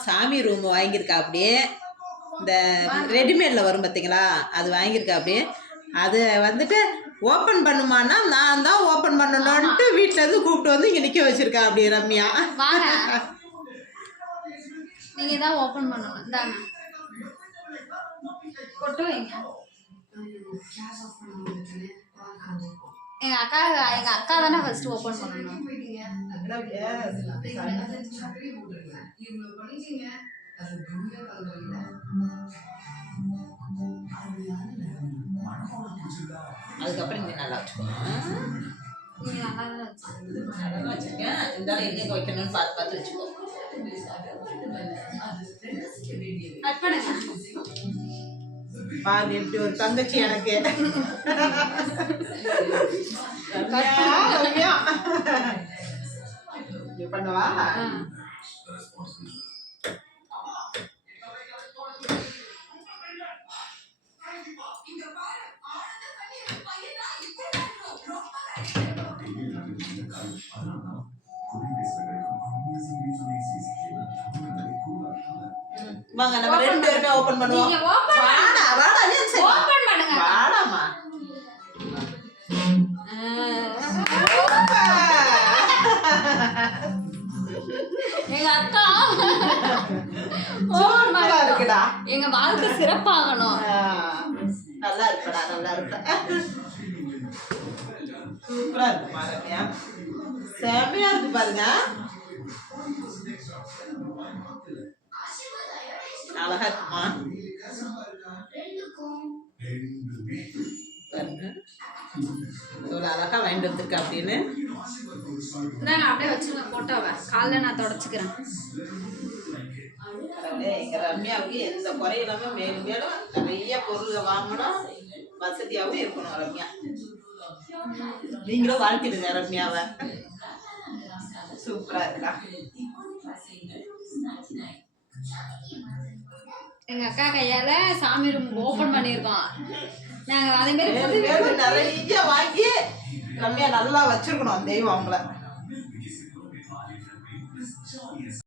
சாமி ரூம் வாங்கியிருக்கா அப்படியே இந்த ரெடிமேடில் வரும் பார்த்தீங்களா அது வாங்கியிருக்கா அப்படியே அது வந்துட்டு ஓப்பன் பண்ணுமானா நான் தான் ஓப்பன் பண்ணணும்ட்டு வீட்டிலேருந்து கூப்பிட்டு வந்து இங்கே நிற்க வச்சிருக்கா அப்படி ரம்யா நீங்கள் தான் ஓப்பன் பண்ணணும் இந்தாங்க கொட்டு வைங்க எங்கள் அக்கா தானே ஃபர்ஸ்ட் ஓப்பன் பண்ணணும் அதுக்கப்புறம் இங்கே நல்லா வச்சுக்கணும் நல்லா வச்சுருக்கேன் இருந்தாலும் எங்கே வைக்கணும்னு பார்த்து பார்த்து வச்சுக்கோ பாரு எப்படி ஒரு தங்கச்சி எனக்கு பண்ணவா வாங்க நம்ம ரெண்டு பேருமே ஓபன் பண்ணுவோம் வாடா வாடா நீ ஓபன் பண்ணுங்க வாடாமா எங்க அக்கா சூப்பரா இருக்குடா எங்க வாழ்க்கை சிறப்பாகணும் நல்லா இருக்குடா நல்லா இருக்கு சூப்பரா இருக்கு பாருங்க செமையா இருக்கு பாருங்க அழகா இருக்குமா இவ்வளோ அழகா வாங்கிட்டு வந்துருக்க அப்படின்னு அப்படியே வச்சுருங்க போட்டோவை காலைல நான் தொடச்சிக்கிறேன் எங்க ரம்யாவுக்கு எந்த குறையில்லாம மேலும் மேலும் நிறைய பொருளை வாங்கணும் வசதியாகவும் இருக்கணும் ரம்யா நீங்களும் வாழ்த்திடுங்க ரம்யாவை சூப்பரா இருக்கா எங்க அக்கா கையால சாமி ரூம் ஓபன் பண்ணிருக்கோம் நாங்க அதே மாதிரி நிறைய வாங்கி ரம்யா நல்லா வச்சிருக்கணும் தெய்வம் அவங்கள